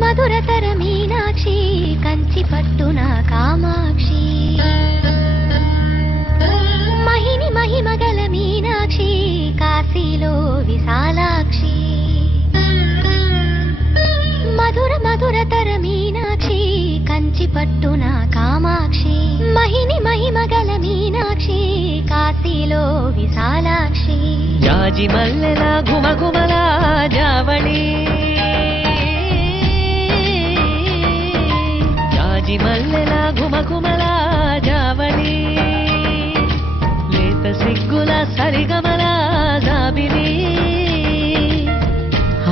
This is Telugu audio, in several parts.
మధురతర మీనాక్షి కంచి పట్టున కామాక్షి మహిని మహిమగల మీనాక్షి కాశీలో విశాలాక్షి మధురతర మీనాక్షి కంచి పట్టున కామాక్షి మహిని మహిమగల మీనాక్షి కాశీలో విశాలాక్షి జాజి మల్లెల ఘుమఘుమల జావళి మల్లెల ఘుమఘుమల జావళి లేత సిగ్గుల సరిగమల జాబిలి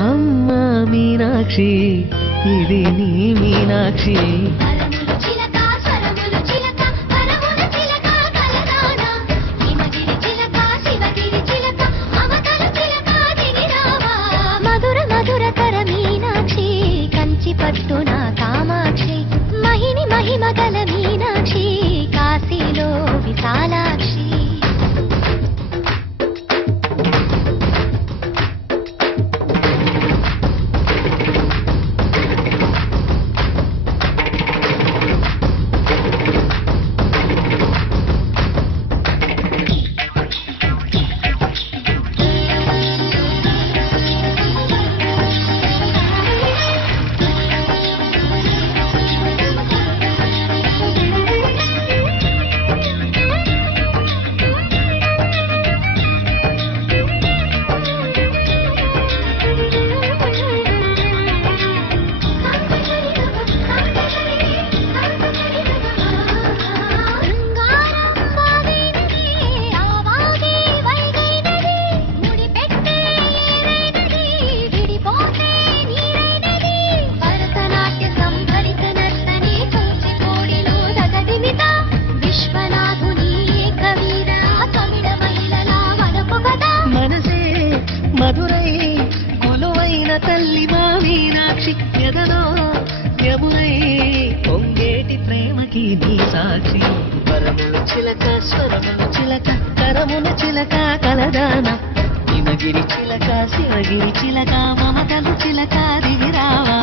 అమ్మ మీనాక్షి ఇది నీ మీనాక్షి మధురతర మీనాక్షి కంచి పట్టున కామాక్షి మహిని మహిమగల మీనాక్షి కాశీలో విశాలాక్షి మధురై కొలువైన తల్లి మా మీనాక్షి ఎదలో యమునై పొంగేటి ప్రేమకి నీ సాక్షి పరములు చిలక స్వరములు చిలక కరమున చిలక కలదాన హిమగిరి చిలక శివగిరి చిలక మమతలు చిలక దిగిరావా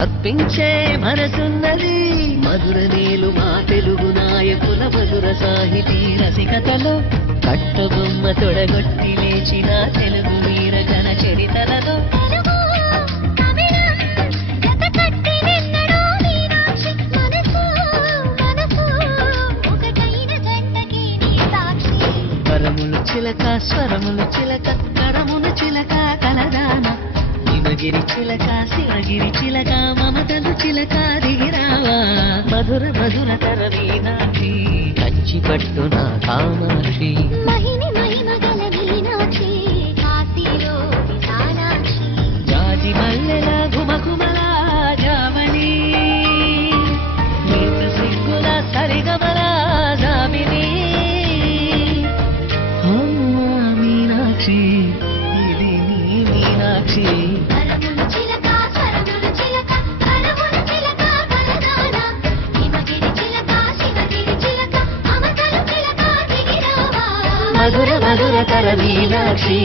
అర్పించే మనసున్నది మధుర నీలు మా తెలుగు నాయకుల మధుర సాహితీ రసికతలో కట్టబొమ్మ తొడగొట్టి లేచిన తెలుగు వీర జన చరితలలో పరములు చిలక స్వరములు చిలక కరమును చిలక కలదాన హిమగిరి చిలక శివగిరి చిలక మమతలు చిలక దిగిరావా మధురతర మీనాక్షి కంచి పట్టున కామాక్షి మహిని మహిమగల మీనాక్షి కాశీలో విశాలాక్షి జాజి మల్లెల ఘుమఘుమల జావళి లేత సిగ్గుల సరిగమల జాబిలి అమ్మ మీనాక్షి ఇది నీ మీనాక్షి చిలక మధుర మధురతర మీనాక్షి